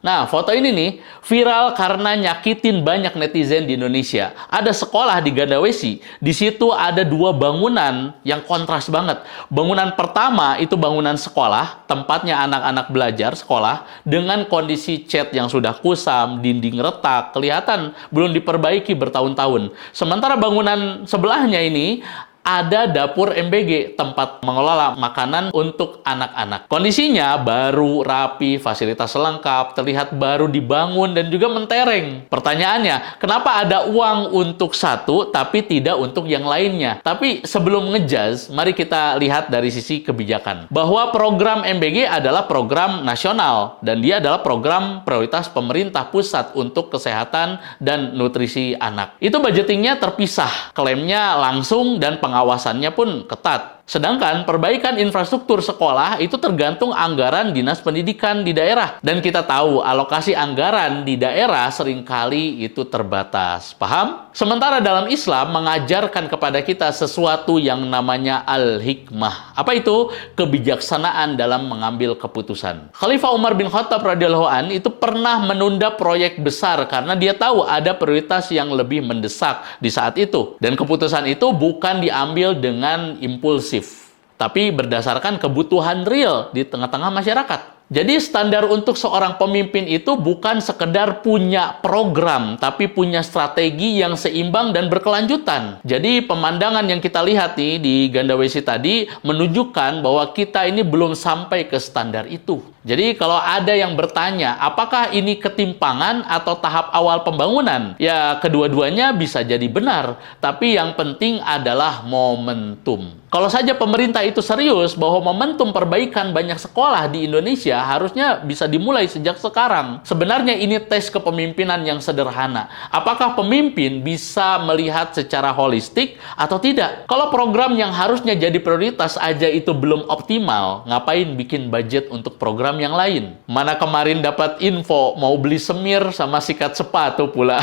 Nah, foto ini nih viral karena nyakitin banyak netizen di Indonesia. Ada sekolah di Gandawesi. Di situ ada dua bangunan yang kontras banget. Bangunan pertama itu bangunan sekolah, tempatnya anak-anak belajar sekolah dengan kondisi cat yang sudah kusam, dinding retak, kelihatan belum diperbaiki bertahun-tahun. Sementara bangunan sebelahnya ini ada dapur MBG, tempat mengelola makanan untuk anak-anak. Kondisinya baru, rapi, fasilitas lengkap, terlihat baru dibangun dan juga mentereng. Pertanyaannya, kenapa ada uang untuk satu tapi tidak untuk yang lainnya? Tapi sebelum ngejudge, mari kita lihat dari sisi kebijakan. Bahwa program MBG adalah program nasional dan dia adalah program prioritas pemerintah pusat untuk kesehatan dan nutrisi anak. Itu budgetingnya terpisah, klaimnya langsung dan pengawasannya pun ketat. Sedangkan perbaikan infrastruktur sekolah itu tergantung anggaran Dinas Pendidikan di daerah. Dan kita tahu alokasi anggaran di daerah seringkali itu terbatas. Paham? Sementara dalam Islam mengajarkan kepada kita sesuatu yang namanya al-hikmah. Apa itu? Kebijaksanaan dalam mengambil keputusan. Khalifah Umar bin Khattab radhiyallahu an itu pernah menunda proyek besar karena dia tahu ada prioritas yang lebih mendesak di saat itu. Dan keputusan itu bukan diambil dengan impulsif, tapi berdasarkan kebutuhan real di tengah-tengah masyarakat. Jadi standar untuk seorang pemimpin itu bukan sekedar punya program, tapi punya strategi yang seimbang dan berkelanjutan. Jadi pemandangan yang kita lihat nih di Gandawesi tadi menunjukkan bahwa kita ini belum sampai ke standar itu. Jadi kalau ada yang bertanya, apakah ini ketimpangan atau tahap awal pembangunan? Ya, kedua-duanya bisa jadi benar, tapi yang penting adalah momentum. Kalau saja pemerintah itu serius bahwa momentum perbaikan banyak sekolah di Indonesia harusnya bisa dimulai sejak sekarang. Sebenarnya ini tes kepemimpinan yang sederhana. Apakah pemimpin bisa melihat secara holistik atau tidak? Kalau program yang harusnya jadi prioritas aja itu belum optimal, ngapain bikin budget untuk program yang lain? Mana kemarin dapat info mau beli semir sama sikat sepatu pula.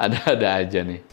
Ada-ada aja nih.